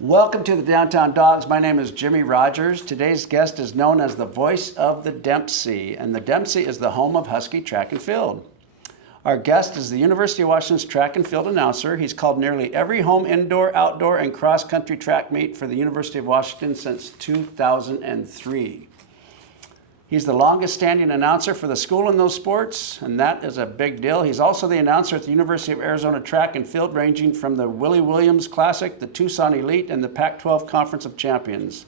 Welcome to the Downtown Dogs. My name is Jimmy Rogers. Today's guest is known as the voice of the Dempsey, and the Dempsey is the home of Husky track and field. Our guest is the University of Washington's track and field announcer. He's called nearly every home indoor, outdoor, and cross-country track meet for the University of Washington since 2003. He's the longest-standing announcer for the school in those sports, and that is a big deal. He's also the announcer at the University of Arizona track and field, ranging from the Willie Williams Classic, the Tucson Elite, and the Pac-12 Conference of Champions.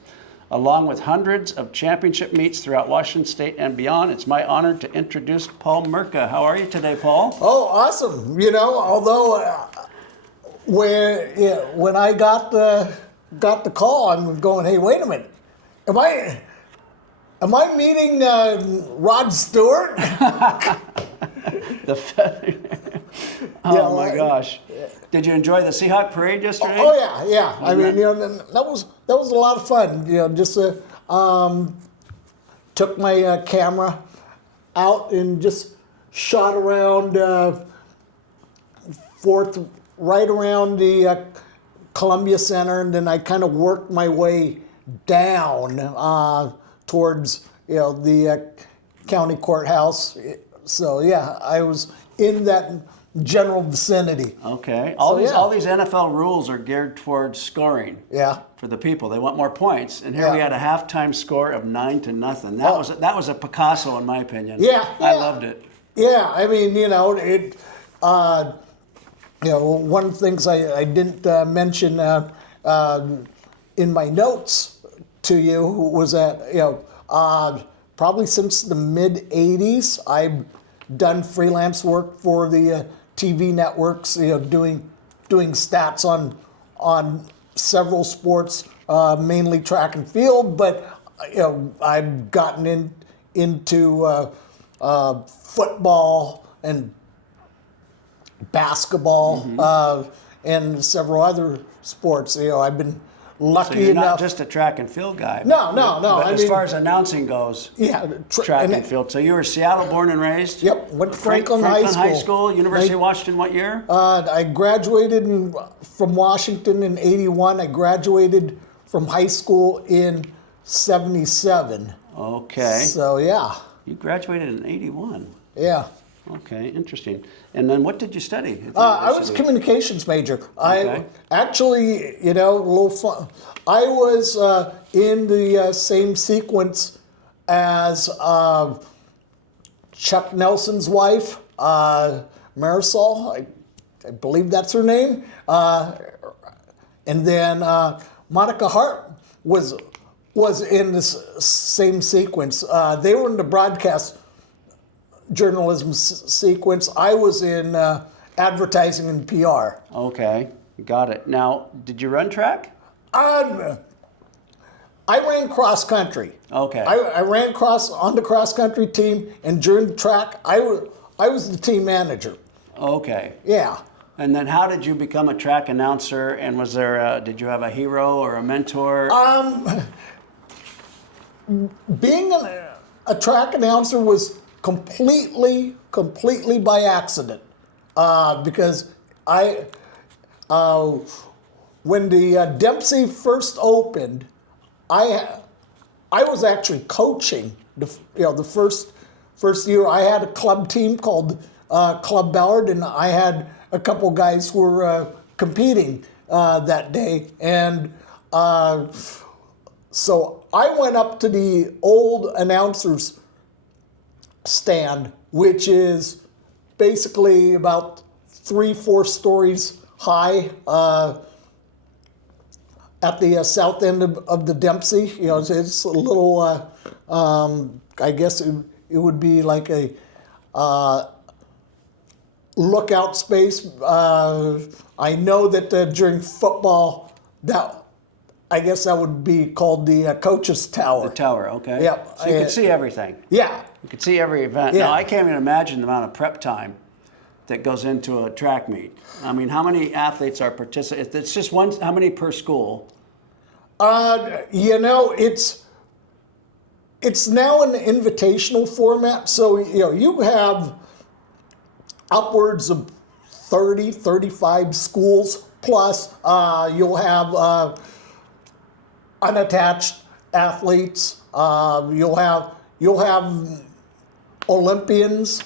Along with hundreds of championship meets throughout Washington State and beyond, it's my honor to introduce Paul Merca. How are you today, Paul? Oh, awesome. You know, although when I got the call, I'm going, hey, wait a minute. Am I meeting Rod Stewart? The feather. Oh my gosh! Did you enjoy the Seahawk parade yesterday? Oh yeah. I mean, that was a lot of fun. Just took my camera out and just shot around right around the Columbia Center, and then I kind of worked my way down towards the county courthouse. So yeah, I was in that general vicinity. Okay. All these NFL rules are geared towards scoring. Yeah. For the people, they want more points, and here we had a halftime score of 9-0. That was a Picasso, in my opinion. Yeah. I loved it. Yeah, I mean, one of the things I didn't mention in my notes to you was that probably since the mid '80s I've done freelance work for the TV networks, doing stats on several sports, mainly track and field, but I've gotten into football and basketball, and several other sports. I've been lucky so you're enough. not just a track and field guy. No. But as far as announcing goes, track and field. So you were Seattle born and raised? Yep, went to Franklin High School. University of Washington, what year? I graduated from Washington in '81. I graduated from high school in '77. Okay. So yeah. You graduated in '81. Yeah. Okay, interesting. And then what did you study? I was a communications major. Okay. I actually, a little fun. I was in the same sequence as Chuck Nelson's wife, Marisol. I believe that's her name. And then Monica Hart was in this same sequence. They were in the broadcast journalism sequence. I was in advertising and PR. Okay, got it. Now, did you run track? I ran cross country. Okay. I ran on the cross country team, and during the track, I was the team manager. Okay. Yeah. And then how did you become a track announcer, and did you have a hero or a mentor? Being a track announcer was completely by accident, because when the Dempsey first opened, I was actually coaching the first year. I had a club team called Club Ballard, and I had a couple guys who were competing that day, and so I went up to the old announcers stand, which is basically about 3-4 stories high at the south end of the Dempsey. It's a little, I guess it would be like a lookout space. I know that during football, I guess that would be called the coach's tower. The tower, okay. Yep. So you could see everything. Yeah. You could see every event. Yeah. Now, I can't even imagine the amount of prep time that goes into a track meet. I mean, how many athletes are participating? It's just one. How many per school? It's now an invitational format, so you have upwards of 30, 35 schools, plus you'll have unattached athletes. You'll have Olympians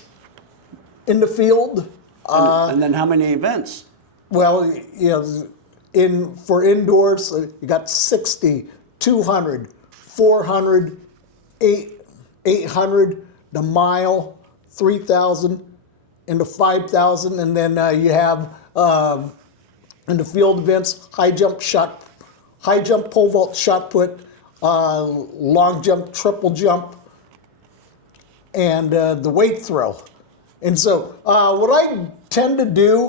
in the field. And then how many events? Well, for indoors, you got 60, 200, 400, 800, the mile, 3,000, and the 5,000, and then you have in the field events high jump, pole vault, shot put, long jump, triple jump, and the weight throw. And so what I tend to do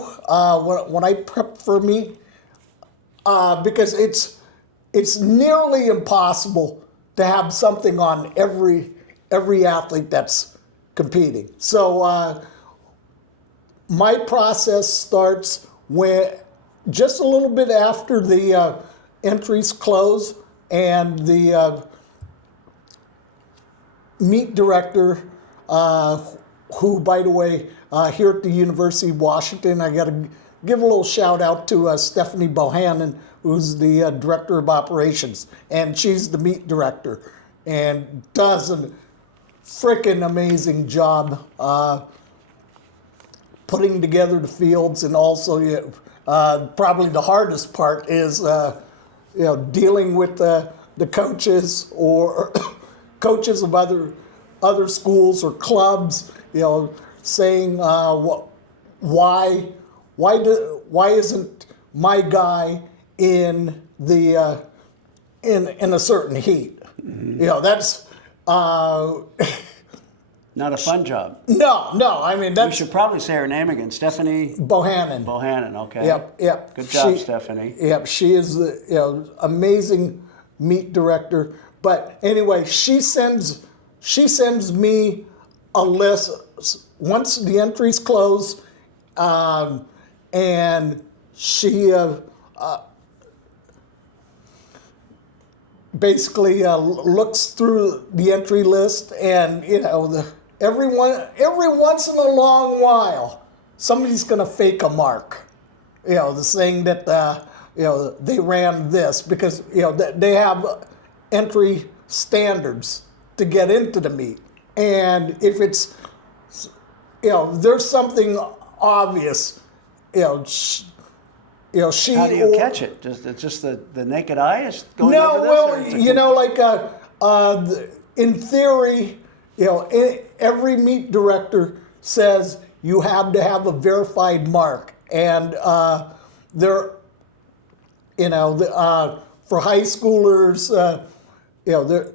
when I prep for meet, because it's nearly impossible to have something on every athlete that's competing. So my process starts when just a little bit after the entries close, and the meet director, who, by the way, here at the University of Washington, I got to give a little shout out to Stephanie Bohannon, who's the director of operations, and she's the meet director, and does a freaking amazing job putting together the fields. And also, probably the hardest part is dealing with the coaches or coaches of other schools or clubs, saying why isn't my guy in the in a certain heat? That's Not a fun job. no. I mean, We that's should probably say her name again. Stephanie Bohannon. Bohannon, okay. Yep. Good job, Stephanie. Yep, she is the amazing meet director. But anyway, she sends me a list once the entries close, and she basically looks through the entry list, and every once in a long while, somebody's going to fake a mark, the saying that they ran this, because they have entry standards to get into the meet, and if it's there's something obvious, she How do you catch it? It's just the naked eye is going no, over this? well, in theory, every meet director says you have to have a verified mark, and for high schoolers, the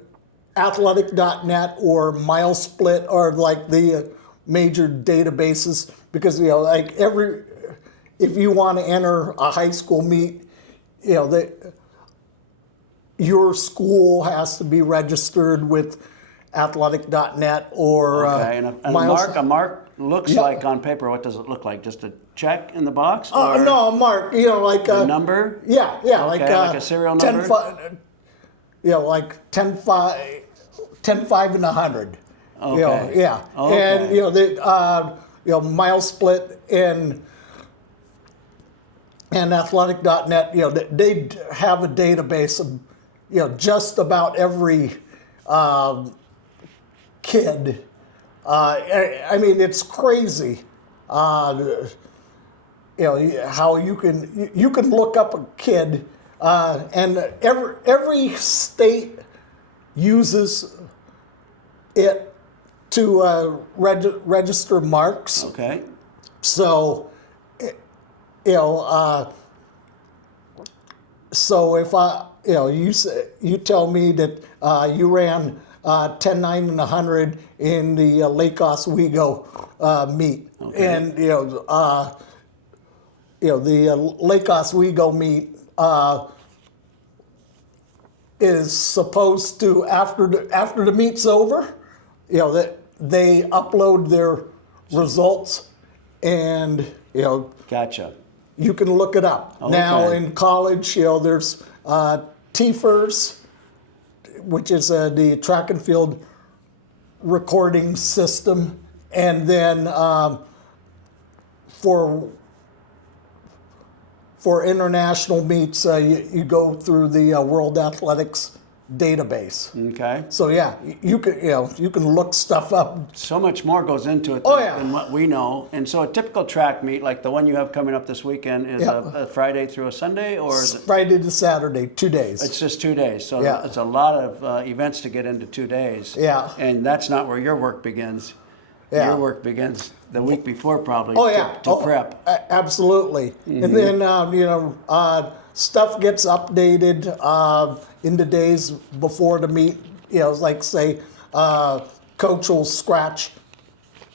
athletic.net or MileSplit are like the major databases, because if you want to enter a high school meet, your school has to be registered with athletic.net or Okay, and a mark looks like on paper, what does it look like? Just a check in the box? Or no, a mark, like a number? Yeah, Okay, like a serial number? 10, 5, and 100. Okay. Yeah. Okay. And MileSplit and athletic.net, they have a database of just about every kid. I mean, it's crazy. How you can look up a kid, and every state uses it to register marks. Okay. So, so if you tell me that you ran 10, 9, and 100 in the Lake Oswego meet, Okay. and the Lake Oswego meet is supposed to, after the meet's over, that they upload their results, and Gotcha. you can look it up. Okay. Now in college, there's TFERS, which is the track and field recording system, and then for for international meets, you go through the World Athletics database. Okay. So yeah, you can look stuff up. So much more goes into it than what we know. And so a typical track meet, like the one you have coming up this weekend, is a Friday through a Sunday, or is it? Friday to Saturday, 2 days. It's just 2 days. So Yeah. it's a lot of events to get into 2 days. Yeah. And that's not where your work begins. Yeah. Your work begins the week before, probably, to Oh, prep. Absolutely. And then, stuff gets updated in the days before the meet. Like say, coach will scratch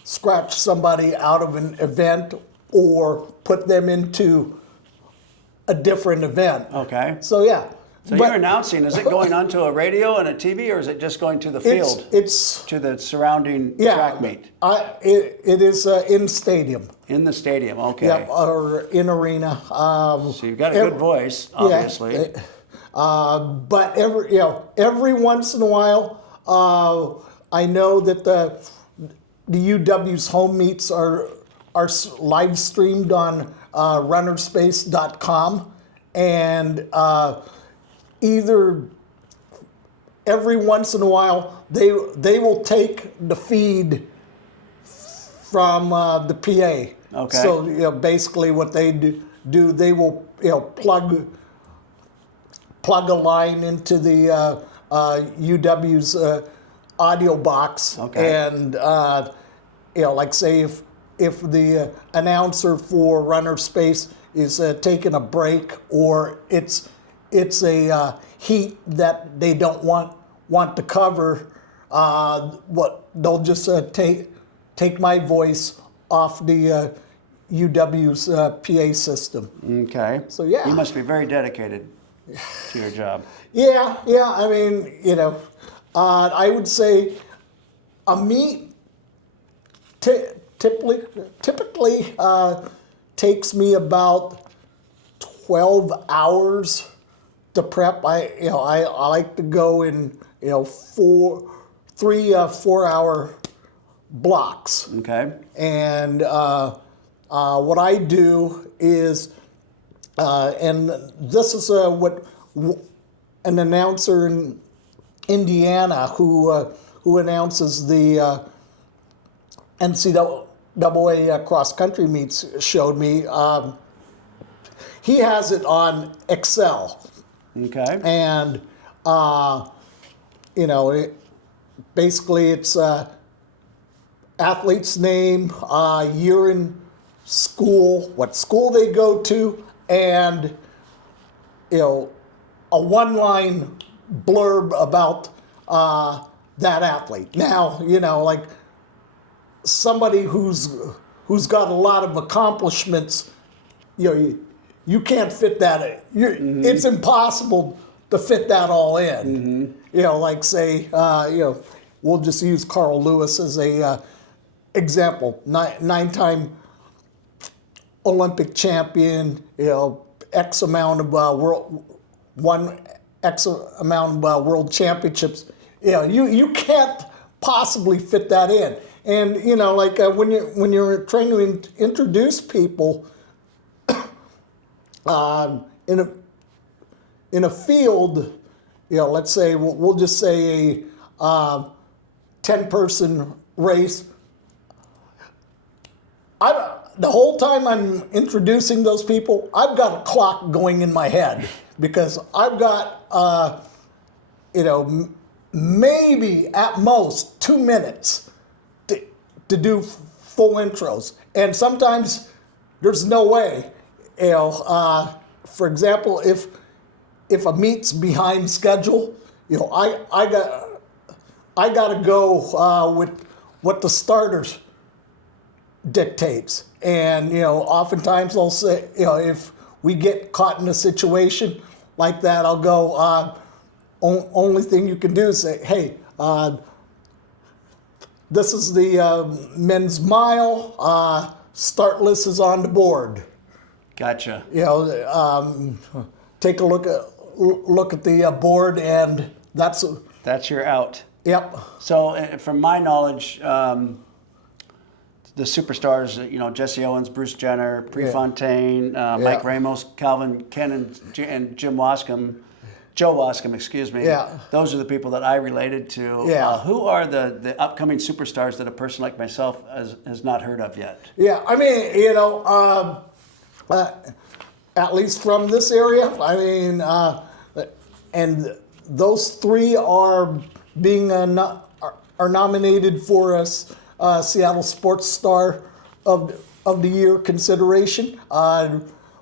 somebody out of an event or put them into a different event. Okay. So yeah. So you're announcing, is it going onto a radio and a TV, or is it just going to the field? It's to the surrounding yeah, track meet? It is in stadium. In the stadium, okay. Yep, or in arena. So you've got a good voice, obviously. Yeah, but every once in a while, I know that the UW's home meets are live streamed on runnerspace.com, and either every once in a while they will take the feed from the PA. Okay. So basically what they do they will plug a line into the UW's audio box. Okay. And like say if the announcer for Runner Space is taking a break, or it's a heat that they don't want to cover, what they'll just take my voice off the UW's PA system. Okay. So yeah. You must be very dedicated to your job. Yeah. I mean, I would say a meet typically takes me about 12 hours to prep. I like to go in 3 4-hour blocks. Okay. And what I do is, and this is what an announcer in Indiana who announces the NCAA cross country meets showed me. He has it on Excel. Okay. And basically it's athlete's name, year in school, what school they go to, and a one-line blurb about that athlete. Now, like somebody who's got a lot of accomplishments, you can't fit that in. It's impossible to fit that all in. Like say, we'll just use Carl Lewis as a example. Nine-time Olympic champion, X amount of X amount of world championships. You can't possibly fit that in. And like when you're trying to introduce people in a field, let's say we'll just say a 10-person race. The whole time I'm introducing those people, I've got a clock going in my head because I've got, maybe at most 2 minutes to do full intros. And sometimes there's no way. For example, if a meet's behind schedule, I got to go with what the starters dictates. And oftentimes I'll say, if we get caught in a situation like that, I'll go, only thing you can do is say, hey, this is the men's mile, start list is on the board. Gotcha. Take a look at the board, and that's your out. Yep. So from my knowledge, the superstars, Jesse Owens, Bruce Jenner, Prefontaine, Mike Ramos, Calvin Ken, and Jim Wascom. Joe Wascom, excuse me. Yeah. Those are the people that I related to. Yeah. Who are the upcoming superstars that a person like myself has not heard of yet? Yeah, I mean, at least from this area, I mean, and those three are being are nominated for a Seattle Sports Star of the Year consideration.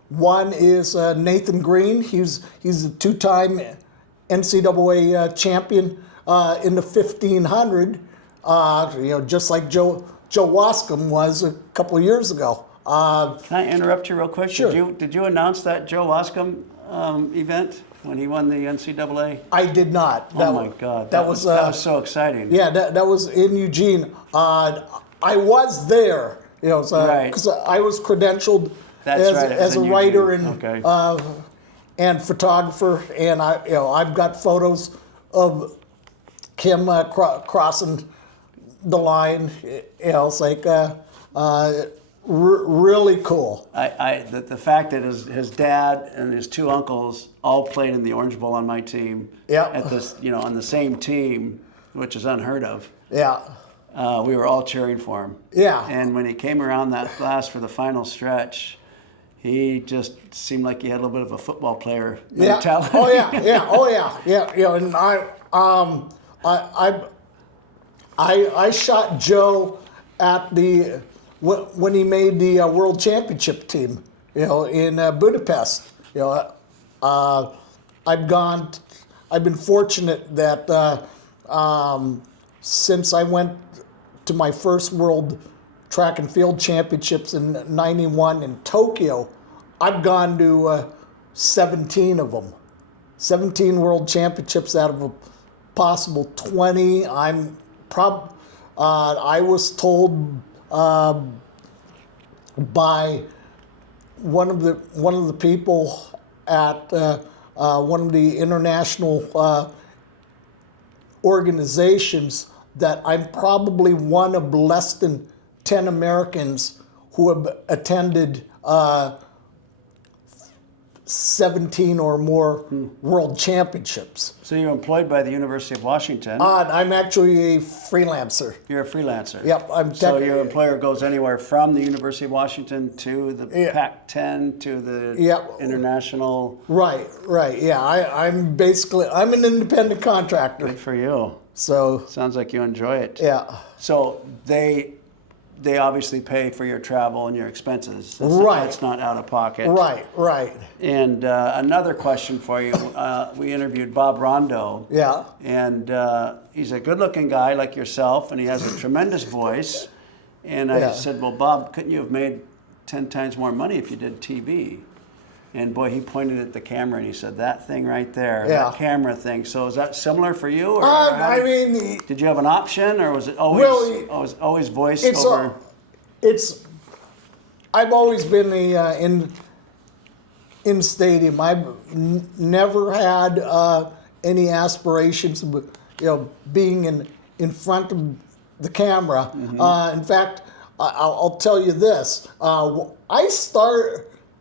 One is Nathan Green. He's a two-time NCAA champion in the 1500. Just like Joe Wascom was a couple of years ago. Can I interrupt you real quick? Sure. Did you announce that Joe Wascom event when he won the NCAA? I did not. Oh my God! That was so exciting. Yeah, that was in Eugene. I was there, Right. because I was credentialed That's right, it was as a in writer Eugene. Okay. and photographer, and I've got photos of Kim crossing the line. It's like really cool. The fact that his dad and his two uncles all played in the Orange Bowl on my team. Yeah. At this, on the same team, which is unheard of. Yeah. We were all cheering for him. Yeah. And when he came around that glass for the final stretch, he just seemed like he had a little bit of a football player mentality. Oh yeah. And I shot Joe at when he made the World Championship team, in Budapest. I've been fortunate that since I went to my first World Track and Field Championships in '91 in Tokyo, I've gone to 17 of them. 17 World Championships out of a possible 20. I was told by one of the people at one of the international organizations that I'm probably one of less than 10 Americans who have attended 17 or more world championships. So you're employed by the University of Washington. I'm actually a freelancer. You're a freelancer. Yep. So your employer goes anywhere from the University of Washington to the Pac-10 to the international. Right. Yeah. I'm an independent contractor. Good for you. So sounds like you enjoy it. Yeah. So they obviously pay for your travel and your expenses. That's not out of pocket. Right. And another question for you. We interviewed Bob Rondo. Yeah. And he's a good-looking guy like yourself, and he has a tremendous voice. And I said, well, Bob, couldn't you have made 10 times more money if you did TV? And boy, he pointed at the camera and he said, that thing right there, that camera thing. So is that similar for you? Or did you have an option, or was it always voice over? I've always been in stadium. I've never had any aspirations of being in front of the camera. Mm-hmm. In fact, I'll tell you this.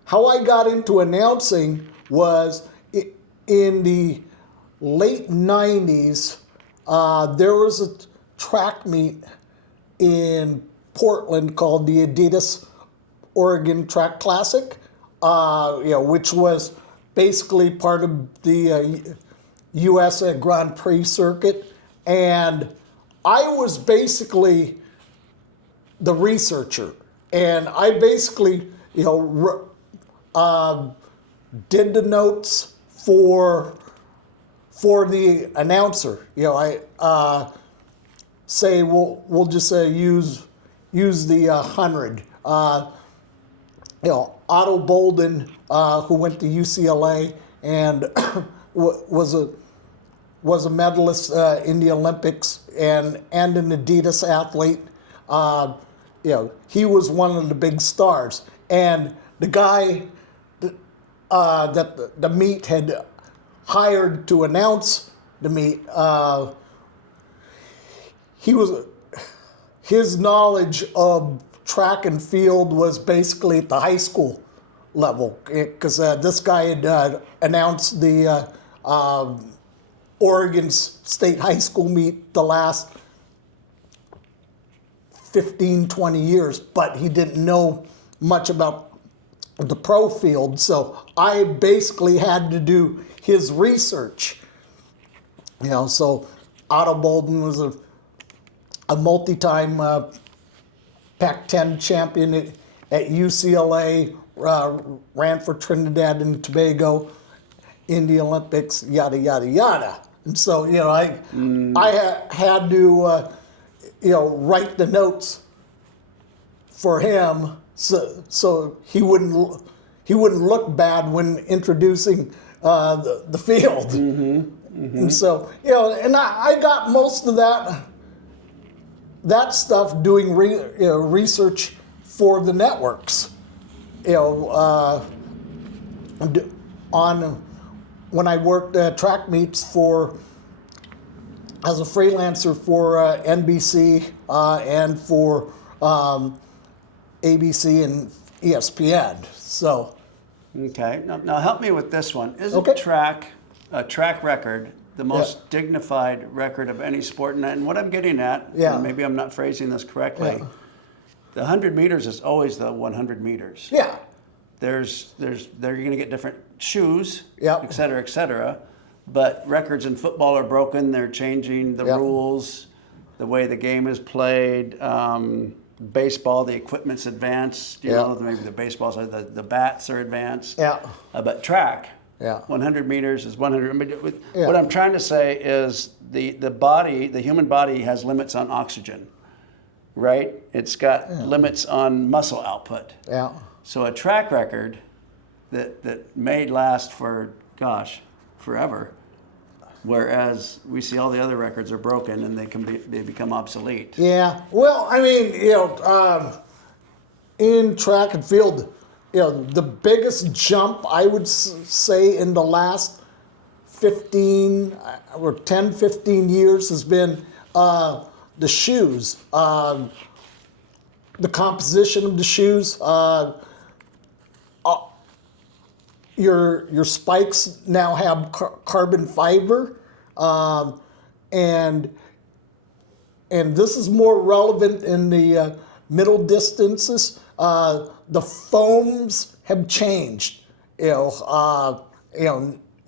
How I got into announcing was in the late 90s. There was a track meet in Portland called the Adidas Oregon Track Classic, which was basically part of the U.S. Grand Prix circuit. And I was basically the researcher. And I basically, did the notes for the announcer. I say we'll just use the 100. Otto Bolden, who went to UCLA and was a medalist in the Olympics and an Adidas athlete. He was one of the big stars, and the guy that the meet had hired to announce the meet, his knowledge of track and field was basically at the high school level, because this guy had announced the Oregon State high school meet the last 15, 20 years, but he didn't know much about the pro field. So I basically had to do his research. So Otto Bolden was a multi-time Pac-10 champion at UCLA, ran for Trinidad and Tobago in the Olympics, yada, yada, yada. And so, I had to, write the notes for him so he wouldn't look bad when introducing the field. Mm-hmm. Mm-hmm. And so, and I got most of that stuff doing research for the networks. On when I worked track meets as a freelancer for NBC and for ABC and ESPN. So. Okay. Now help me with this one. Isn't a track record the most dignified record of any sport? And what I'm getting at, and maybe I'm not phrasing this correctly, the 100 meters is always the 100 meters. Yeah. They're going to get different shoes, et cetera, but records in football are broken. They're changing the rules, the way the game is played. Baseball, the equipment's advanced. You know, maybe the baseballs are the bats are advanced. Yeah. But track, 100 meters is 100. What I'm trying to say is the human body has limits on oxygen, right? It's got limits on muscle output. Yeah. So a track record that may last for, forever, whereas we see all the other records are broken and they become obsolete. Yeah. Well, I mean, in track and field, the biggest jump I would say in the last 15 or 10, 15 years has been the shoes, the composition of the shoes. Your spikes now have carbon fiber, and this is more relevant in the middle distances. The foams have changed.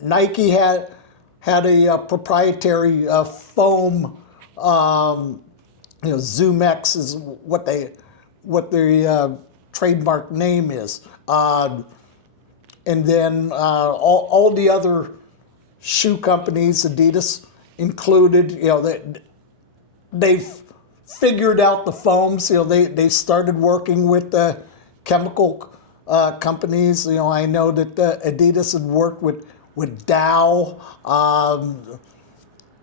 Nike had a proprietary foam. ZoomX is what their trademark name is. And then all the other shoe companies, Adidas included, they've figured out the foams. They started working with the chemical companies. I know that Adidas had worked with Dow.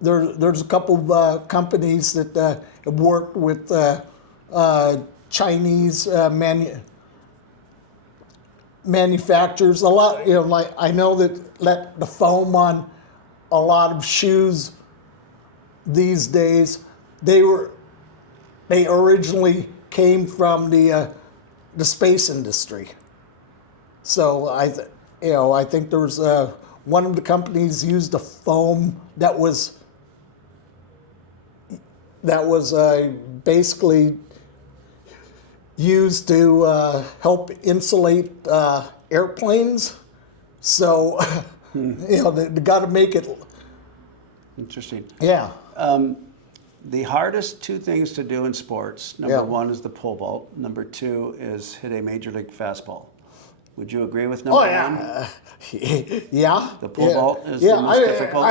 There's a couple of companies that have worked with Chinese manufacturers. A lot, like I know that the foam on a lot of shoes these days, they originally came from the space industry. So I think there was one of the companies used a foam that was basically used to help insulate airplanes. So, they got to make it. Interesting. Yeah. The hardest two things to do in sports, number one is the pole vault. Number two is hit a major league fastball. Would you agree with number one? Yeah. The pole vault is the most difficult?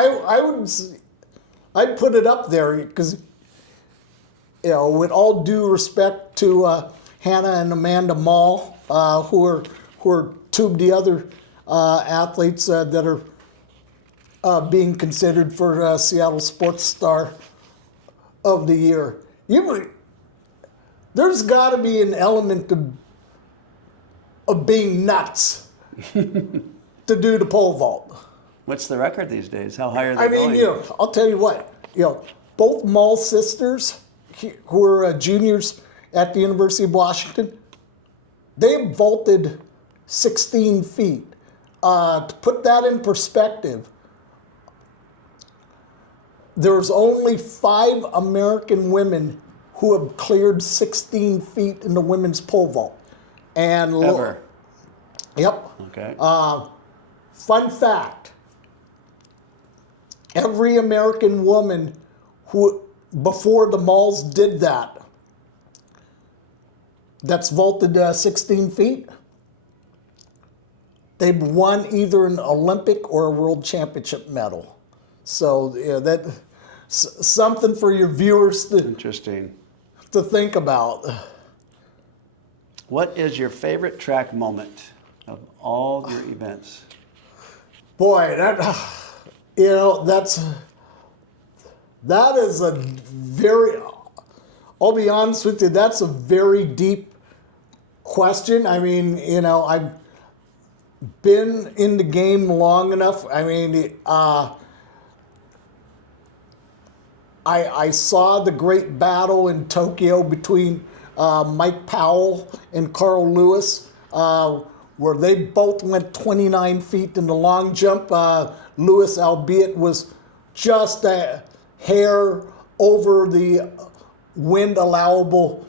I'd put it up there because, with all due respect to Hannah and Amanda Mall, who are two of the other athletes that are being considered for Seattle Sports Star of the Year. There's got to be an element of being nuts to do the pole vault. What's the record these days? How high are they going? I'll tell you what. Both Mall sisters, who are juniors at the University of Washington, they vaulted 16 feet. To put that in perspective, there's only 5 American women who have cleared 16 feet in the women's pole vault. And Ever. Yep. Okay. Fun fact, every American woman who, before the Malls did that, that's vaulted 16 feet, they've won either an Olympic or a world championship medal. So that's something for your viewers Interesting. to think about. What is your favorite track moment of all your events? Boy, that is a very, I'll be honest with you, that's a very deep question. I mean, I've been in the game long enough. I mean, I saw the great battle in Tokyo between Mike Powell and Carl Lewis, where they both went 29 feet in the long jump. Lewis, albeit, was just a hair over the wind allowable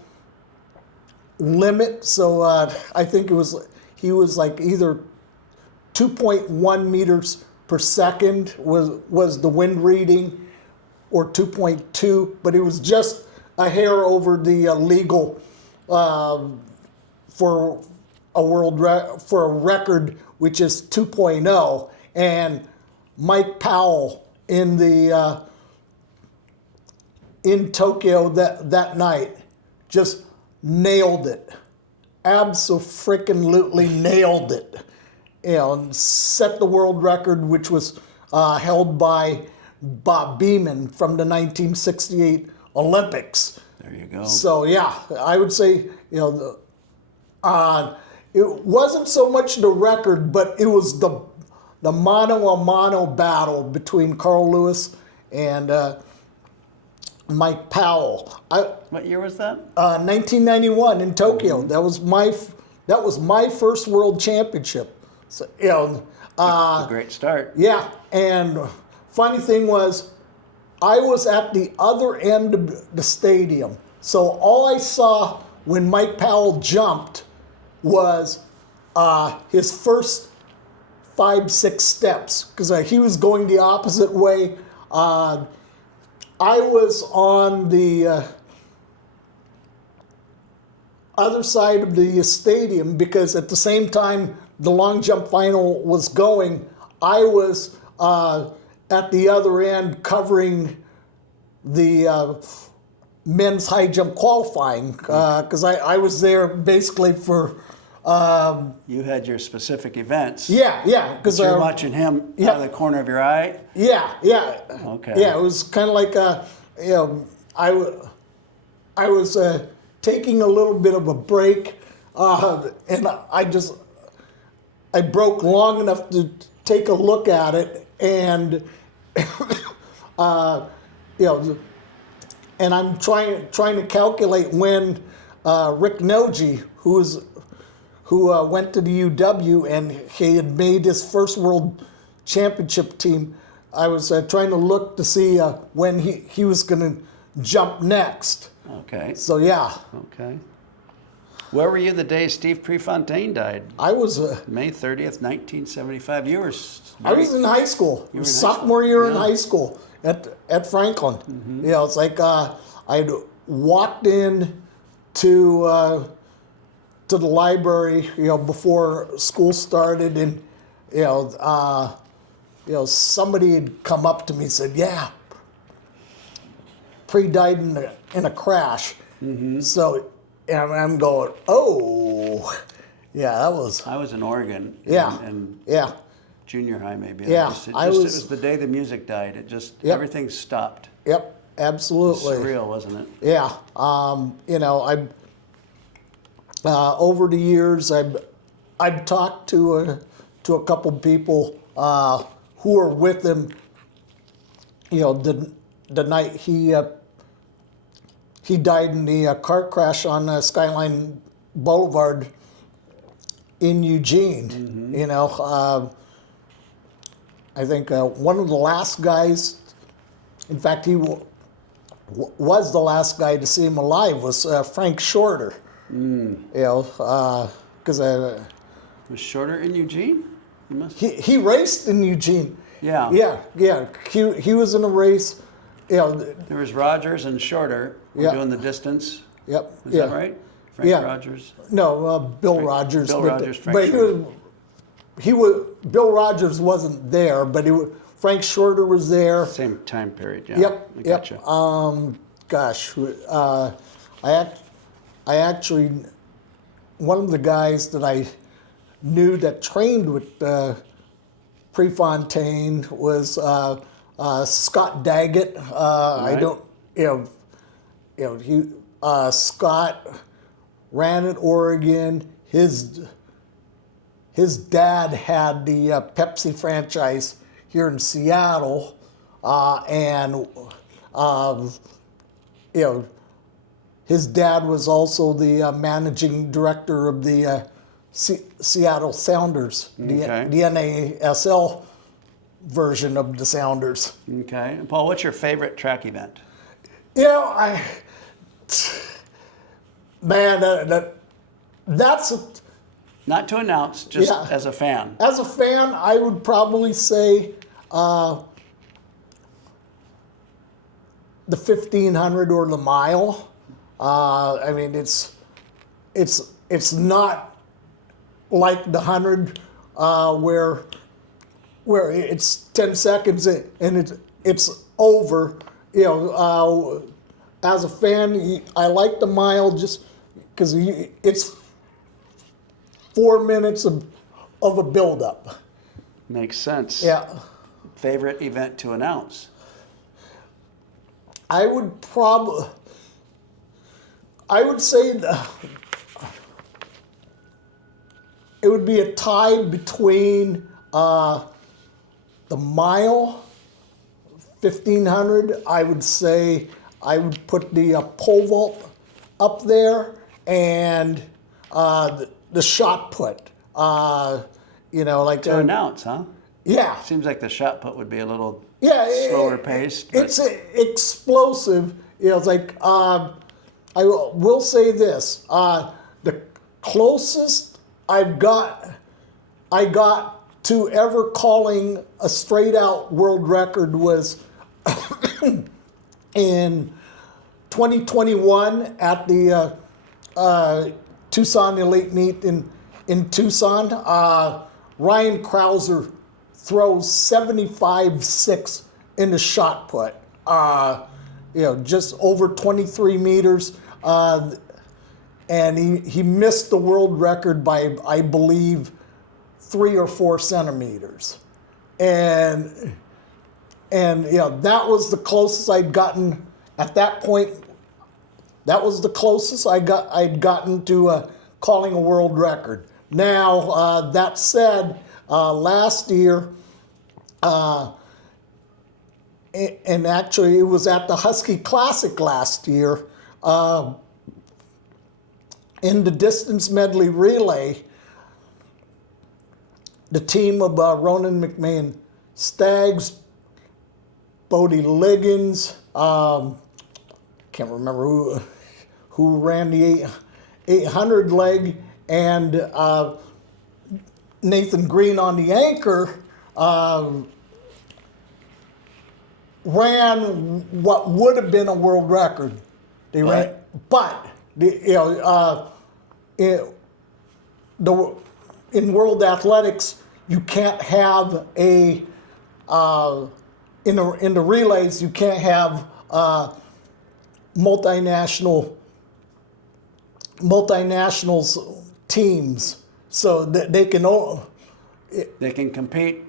limit. So I think he was like either 2.1 meters per second was the wind reading, or 2.2, but it was just a hair over the legal for a record, which is 2.0. And Mike Powell in Tokyo that night just nailed it, abso-freaking-lutely nailed it, and set the world record, which was held by Bob Beamon from the 1968 Olympics. There you go. So yeah, I would say it wasn't so much the record, but it was the mano-a-mano battle between Carl Lewis and Mike Powell. What year was that? 1991 in Tokyo. Mm-hmm. That was my first world championship. So A great start. yeah, and funny thing was, I was at the other end of the stadium. So all I saw when Mike Powell jumped was his first 5-6 steps, because he was going the opposite way. I was on the other side of the stadium, because at the same time the long jump final was going, I was at the other end covering the men's high jump qualifying, because I was there basically for... You had your specific events. Yeah, because You're watching him out of the corner of your eye? Yeah. Okay. Yeah, it was kind of like, I was taking a little bit of a break, and I broke long enough to take a look at it, and and I'm trying to calculate when Rick Noji, who went to the UW and he had made his first world championship team. I was trying to look to see when he was going to jump next. Okay. So yeah. Okay. Where were you the day Steve Prefontaine died? I was May 30th, 1975. I was in high school. You were in Sophomore high school? year in Yeah. high school at Franklin. Mm-hmm. It's like I'd walked in to the library, before school started, and somebody had come up to me and said, "Yeah, Pre died in a crash." Mm-hmm. So, and I'm going, "Oh, yeah, that was." I was in Oregon. Yeah, And yeah. junior high, maybe. Yeah, it was the day the music died. It just, Yep. everything stopped. Yep, absolutely. Surreal, wasn't it? Yeah, over the years, I've talked to a couple people who were with him. The night he he died in the car crash on Skyline Boulevard in Eugene. You know, I think one of the last guys, in fact, he was the last guy to see him alive, was Frank Shorter. You know, because Was Shorter in Eugene? he raced in Eugene. Yeah. Yeah. He was in a race. You know, There was Rogers and Shorter were Yeah. doing the distance. yep. Is yeah. that right? Frank Yeah. Rogers. No, Bill Rogers. Bill Rogers, Frank but Shorter. he was. Bill Rogers wasn't there, but Frank Shorter was there. Same time period. Yeah. Yep. I gotcha. Gosh, I actually, one of the guys that I knew that trained with Prefontaine was Scott Daggett. I Right. don't, he Scott ran at Oregon. His dad had the Pepsi franchise here in Seattle, and his dad was also the managing director of the Seattle Sounders, Okay. the NASL version of the Sounders. Okay. And Paul, what's your favorite track event? You know, that's Not to announce, just Yeah. as a fan. as a fan, I would probably say the 1500 or the mile. I mean, it's not like the 100 where it's 10 seconds and it's over. You know, as a fan, I like the mile just because it's 4 minutes of a buildup. Makes sense. Yeah. Favorite event to announce? I would say it would be a tie between the mile, 1500. I would say I would put the pole vault up there, and the shot put. You know, like To announce, huh? yeah. Seems like the shot put would be a little Yeah, slower paced. But It's explosive. You know, it's like I will say this: the closest I got to ever calling a straight out world record was in 2021 at the Tucson Elite Meet in Tucson. Ryan Krauser throws 75.6 in the shot put. You know, just over 23 meters. And he missed the world record by, I believe, 3 or 4 centimeters. And you know, that was the closest I'd gotten at that point. That was the closest I'd gotten to calling a world record. Now, that said, last year, and actually it was at the Husky Classic last year, in the distance medley relay, the team of Ronan McMahon Staggs, Bodie Liggins, can't remember who ran the 800 leg, and Nathan Green on the anchor, ran what would have been a world record. They ran, but in world athletics, you can't have in the relays, you can't have multinationals teams, so that they can they can compete,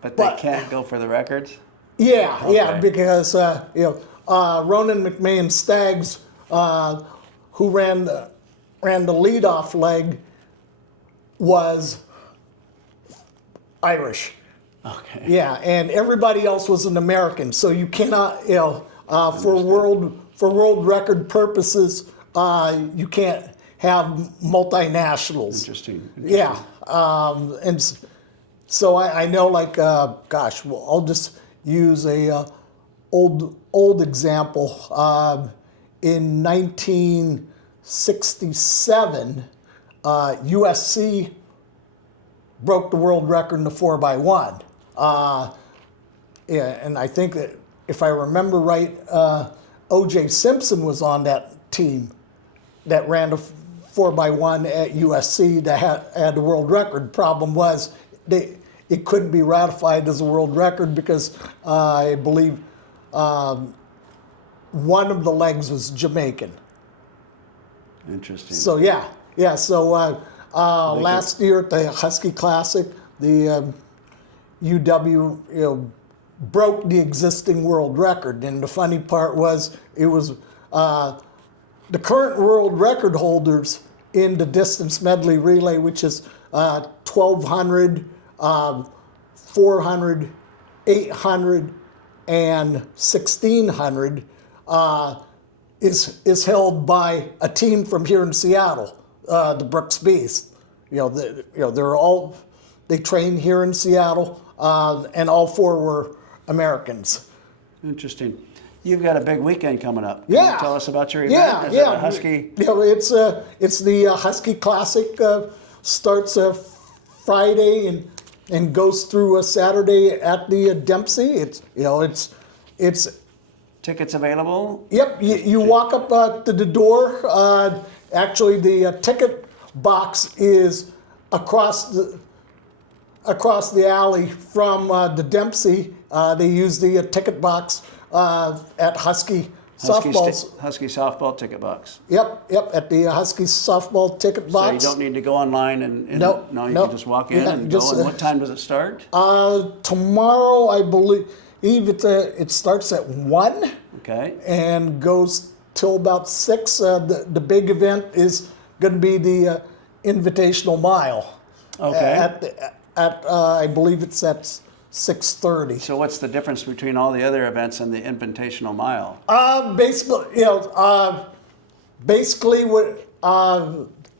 but they can't go for the records. Yeah, Okay. yeah, because Ronan McMahon Staggs, who ran the leadoff leg, was Irish. Okay. Yeah, and everybody else was an American. So you cannot, for for world record purposes, you can't have multinationals. Interesting. Yeah, so I know, like, gosh, well, I'll just use a old example. In 1967, USC broke the world record in the 4x1. Yeah, and I think that if I remember right, O.J. Simpson was on that team that ran the 4x1 at USC that had the world record. Problem was, it couldn't be ratified as a world record because I believe one of the legs was Jamaican. Interesting. So yeah. So last year at the Husky Classic, the UW broke the existing world record, and the funny part was it was the current world record holders in the distance medley relay, which is 1,200, 400, 800, and 1,600. Is held by a team from here in Seattle, the Brooks Beast. They train here in Seattle, and all four were Americans. Interesting. You've got a big weekend coming up. Yeah. Can you tell us about your event? Is it a Husky? It's the Husky Classic. Starts Friday and goes through a Saturday at the Dempsey. It's Tickets available? Yep, you walk up to the door. Actually, the ticket box is across the alley from the Dempsey. They use the ticket box at Husky softball. Husky softball ticket box. Yep, at the Husky softball ticket box. So you don't need to go online and No, you can just walk in and go. And what time does it start? Tomorrow, I believe. It starts at 1. Okay. And goes till about 6. The big event is going to be the Invitational Mile. Okay. I believe it's at 6:30. So what's the difference between all the other events and the Invitational Mile? Basically,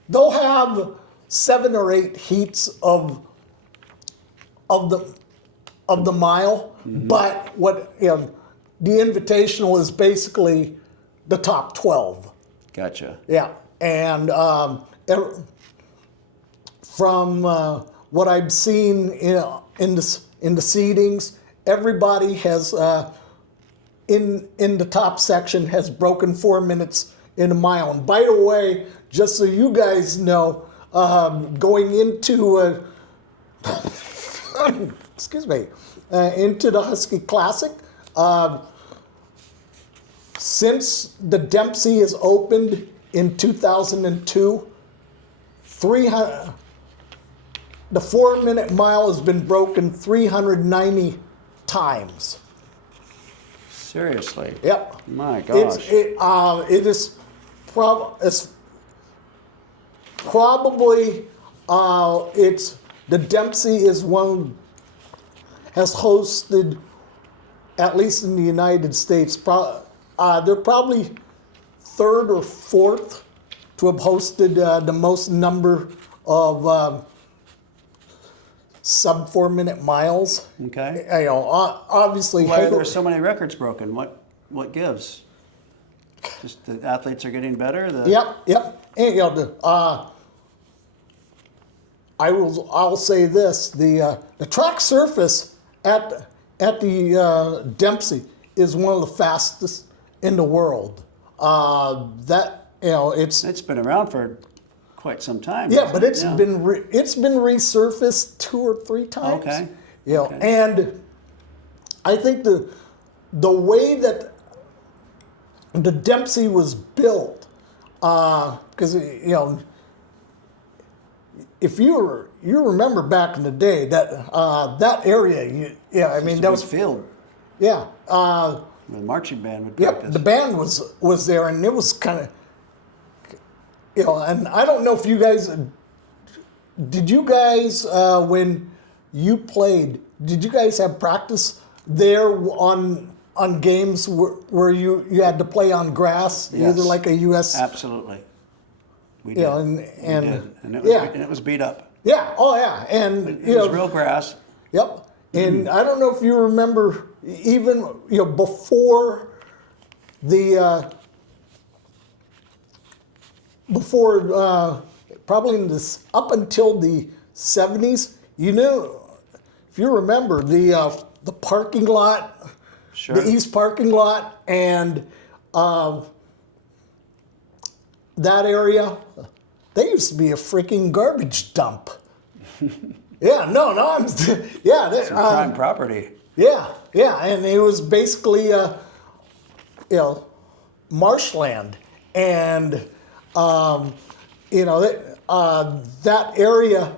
they'll have 7 or 8 heats of the mile, but the Invitational is basically the top 12. Gotcha. Yeah, and from what I've seen in the seedings, everybody has in the top section has broken 4 minutes in a mile. And by the way, just so you guys know, going into excuse me, into the Husky Classic. Since the Dempsey is opened in 2002, the 4-minute mile has been broken 390 times. Seriously? Yep. My gosh. It's probably the Dempsey is one has hosted, at least in the United States, they're probably 3rd or 4th to have hosted the most number of sub 4-minute miles. Okay. Obviously. Why are there so many records broken? What gives? Just the athletes are getting better? Yep. And, I'll say this: the track surface at the Dempsey is one of the fastest in the world. It's been around for quite some time. Yeah, but it's been resurfaced 2 or 3 times. Okay. And I think the way that the Dempsey was built, because if you remember back in the day that area, that was field. Yeah. The marching band would practice. Yep, the band was there, and it was kind of, and I don't know if you guys, did you guys, when you played, did you guys have practice there on on games where you had to play on grass, Yes. either like a U.S. Absolutely. We You did. know, We did. And yeah. and it was beat up. Yeah, oh yeah, and It was real grass. Yep, and I don't know if you remember, even before the probably in this up until the 70s, if you remember the parking lot, Sure. the east parking lot, and that area, they used to be a freaking garbage dump. Yeah, no, I'm, yeah, Some prime property. yeah, and it was basically, marshland, and that area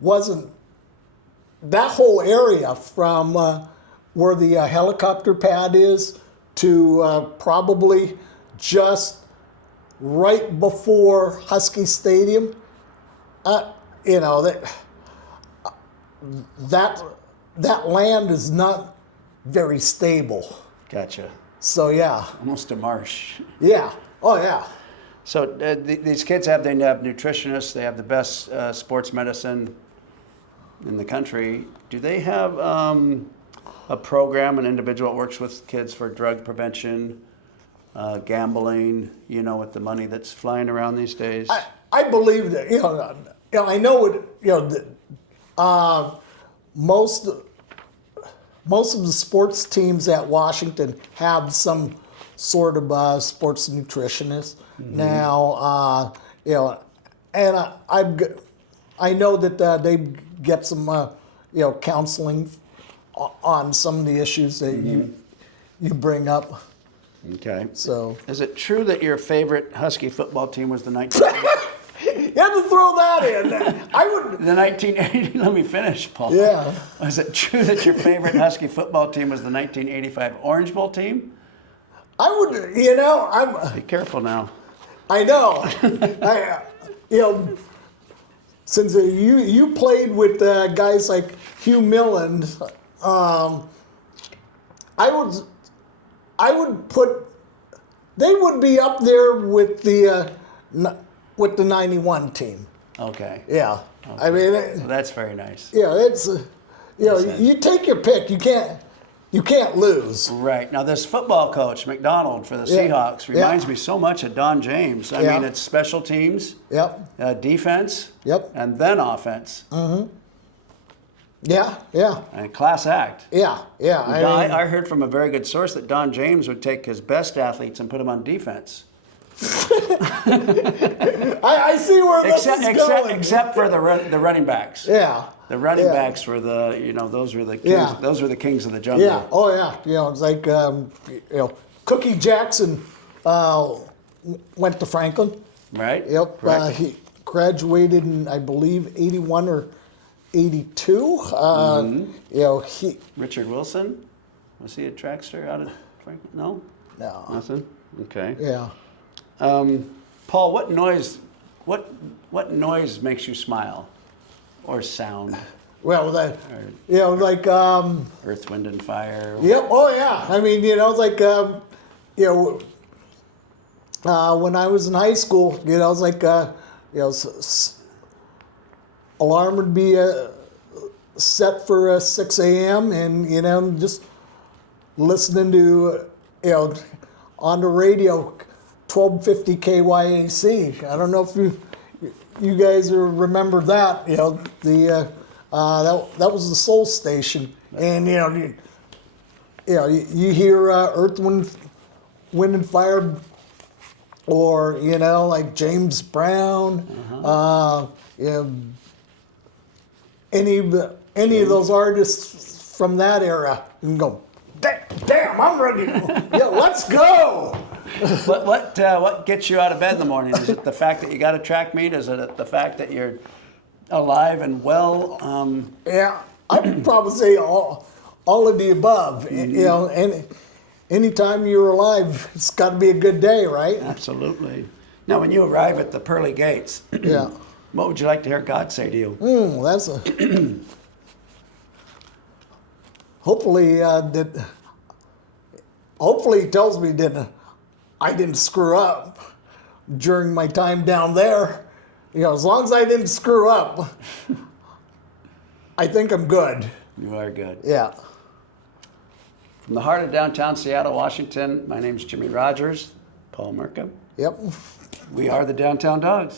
wasn't, that whole area from where the helicopter pad is to probably just right before Husky Stadium, that land is not very stable. Gotcha. So yeah, Almost a marsh. yeah, oh yeah. So these kids have nutritionists. They have the best sports medicine in the country. Do they have a program, an individual that works with kids for drug prevention, gambling? With the money that's flying around these days. I believe that I know it. Most of the sports teams at Washington have some sort of sports nutritionist. Mm-hmm. Now, and I know that they get some counseling on some of the issues that you bring up. Okay. So, is it true that your favorite Husky football team was the 1980? You had to throw that in. The 1980. Let me finish, Paul. Yeah. Is it true that your favorite Husky football team was the 1985 Orange Bowl team? I would. Be careful now. I know. Since you played with guys like Hugh Milland, I would put. They would be up there with the 91 team. Okay. Yeah. Okay. I mean, so that's very nice. Yeah, it's you take your pick. You can't lose. Right. Now this football coach, McDonald for the Seahawks, reminds me so much of Don James. I mean, it's special teams, defense, and then offense. Mm-hmm. Yeah. And class act. Yeah. I heard from a very good source that Don James would take his best athletes and put them on defense. I see where this is going. Except for the running backs. Yeah. The running backs were those were the kings. Yeah. Those were the kings of the jungle. Yeah. Oh yeah. It's like Cookie Jackson went to Franklin. Right. Yep. He graduated in, I believe, 81 or 82. Richard Wilson, was he a trackster out of Franklin? No. Nothing. Okay. Yeah. Paul, what noise makes you smile, or sound? Well, like Earth, Wind, and Fire. Yep. Oh yeah. I mean, like when I was in high school, it's like alarm would be set for 6 a.m. and just listening to on the radio 1250 KYAC. I don't know if you guys remember that. That was the Soul Station, and you hear Earth, Wind and Fire, or like James Brown, any of those artists from that era, and go, damn, I'm ready. Let's go. What gets you out of bed in the morning? Is it the fact that you got a track meet? Is it the fact that you're alive and well? Yeah, I'd probably say all of the above. And anytime you're alive, it's got to be a good day, right? Absolutely. Now, when you arrive at the pearly gates, what would you like to hear God say to you? That's a hopefully that hopefully he tells me that I didn't screw up during my time down there. You know, as long as I didn't screw up, I think I'm good. You are good. Yeah. From the heart of downtown Seattle, Washington, my name's Jimmy Rogers, Paul Merca. Yep. We are the Downtown Dogs.